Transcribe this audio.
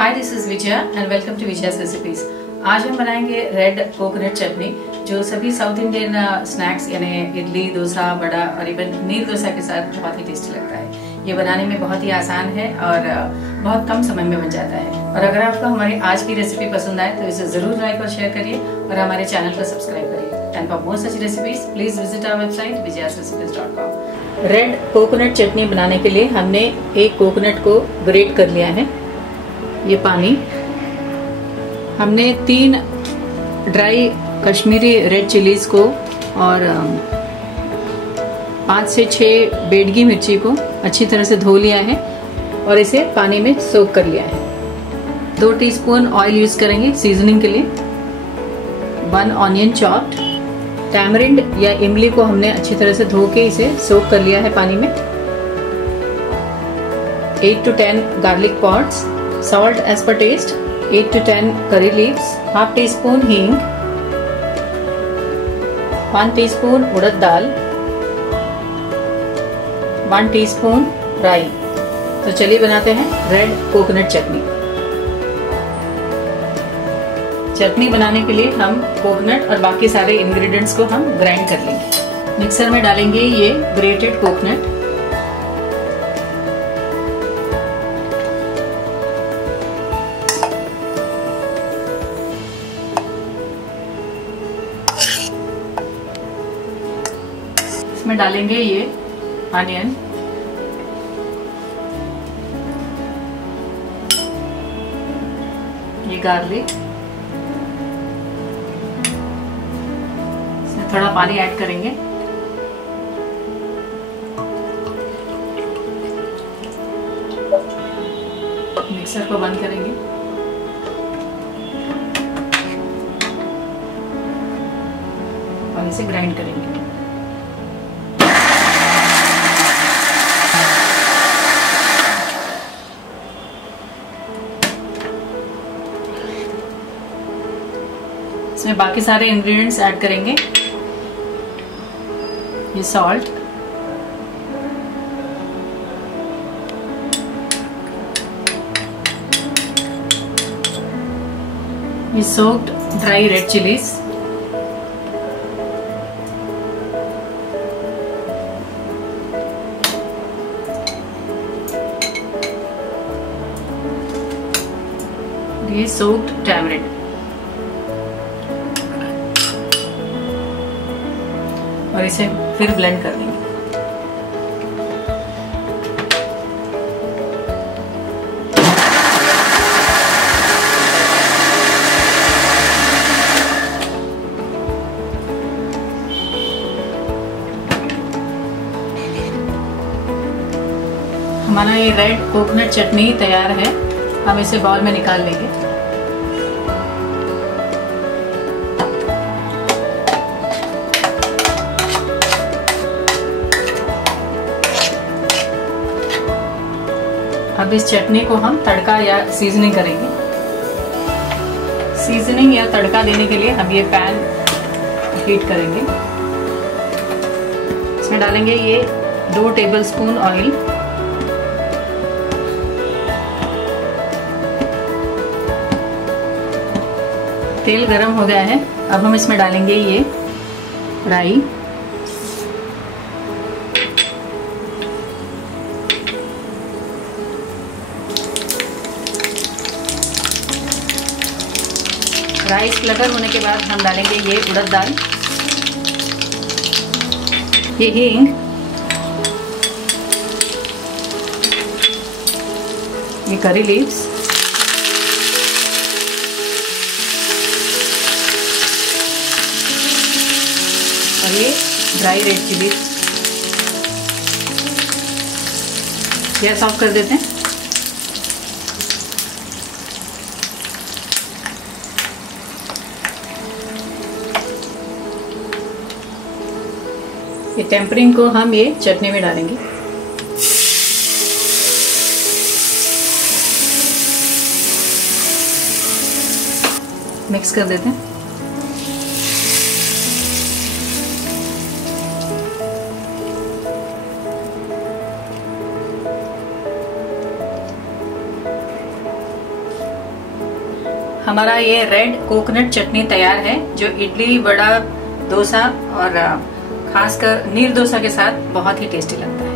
Hi, this is Vijaya and welcome to Vijaya's recipes. आज हम बनाएंगे रेड कोकोनट चटनी, जो सभी साउथ इंडियन स्नैक्स यानी इडली, डोसा, वड़ा और इवन नीर डोसा के साथ बहुत ही टेस्टी लगता है। ये बनाने में बहुत ही आसान है और बहुत कम समय में बन जाता है। और अगर आपको हमारी आज की रेसिपी पसंद आए तो इसे जरूर लाइक और शेयर करिए और हमारे चैनल को सब्सक्राइब करिए। And for more such recipes please visit our website vijayasrecipes.com। Red coconut chutney बनाने के लिए हमने एक कोकोनट को ग्रेट कर लिया है। ये पानी, हमने 3 ड्राई कश्मीरी रेड चिलीज को और 5 से 6 बेडगी मिर्ची को अच्छी तरह से धो लिया है और इसे पानी में सोक कर लिया है। 2 टीस्पून ऑयल यूज करेंगे सीजनिंग के लिए। 1 ऑनियन चॉप्ड। टैमरिंड या इमली को हमने अच्छी तरह से धो के इसे सोक कर लिया है पानी में। 8 to 10 garlic pots. Salt as per taste, 8 to 10 curry leaves, half teaspoon हींग, 1 teaspoon उड़द दाल, 1 teaspoon राई। तो चलिए बनाते हैं रेड कोकोनट चटनी। चटनी बनाने के लिए हम कोकोनट और बाकी सारे इंग्रेडिएंट्स को हम ग्राइंड कर लेंगे। मिक्सर में डालेंगे ये ग्रेटेड कोकोनट, इसमें डालेंगे ये अनियन, ये गार्लिक, इसमें थोड़ा पानी ऐड करेंगे। मिक्सर को बंद करेंगे और इसे ग्राइंड करेंगे। इसमें बाकी सारे इंग्रेडिएंट्स ऐड करेंगे। ये सॉल्ट, ये सोक्ड ड्राई रेड चिलीज, ये सोक्ड टैमरिंड, और इसे फिर ब्लेंड कर देंगे। हमारा ये रेड कोकोनट चटनी तैयार है। हम इसे बाउल में निकाल लेंगे। अब इस चटनी को हम तड़का या सीजनिंग करेंगे। सीजनिंग या तड़का देने के लिए हम ये पैन हीट करेंगे। इसमें डालेंगे ये 2 टेबलस्पून ऑयल, तेल गरम हो गया है। अब हम इसमें डालेंगे ये राई, राइस फ्लेवर होने के बाद हम डालेंगे ये उड़द दाल, ये हींग, ये करी लीव्स, और ये dry red chilli. Gas off कर देते हैं। ये टेम्परिंग को हम ये चटनी में डालेंगे। मिक्स कर देते हैं। हमारा ये रेड कोकोनट चटनी तैयार है, जो इडली, वड़ा, डोसा और खासकर नीर डोसा के साथ बहुत ही टेस्टी लगता है।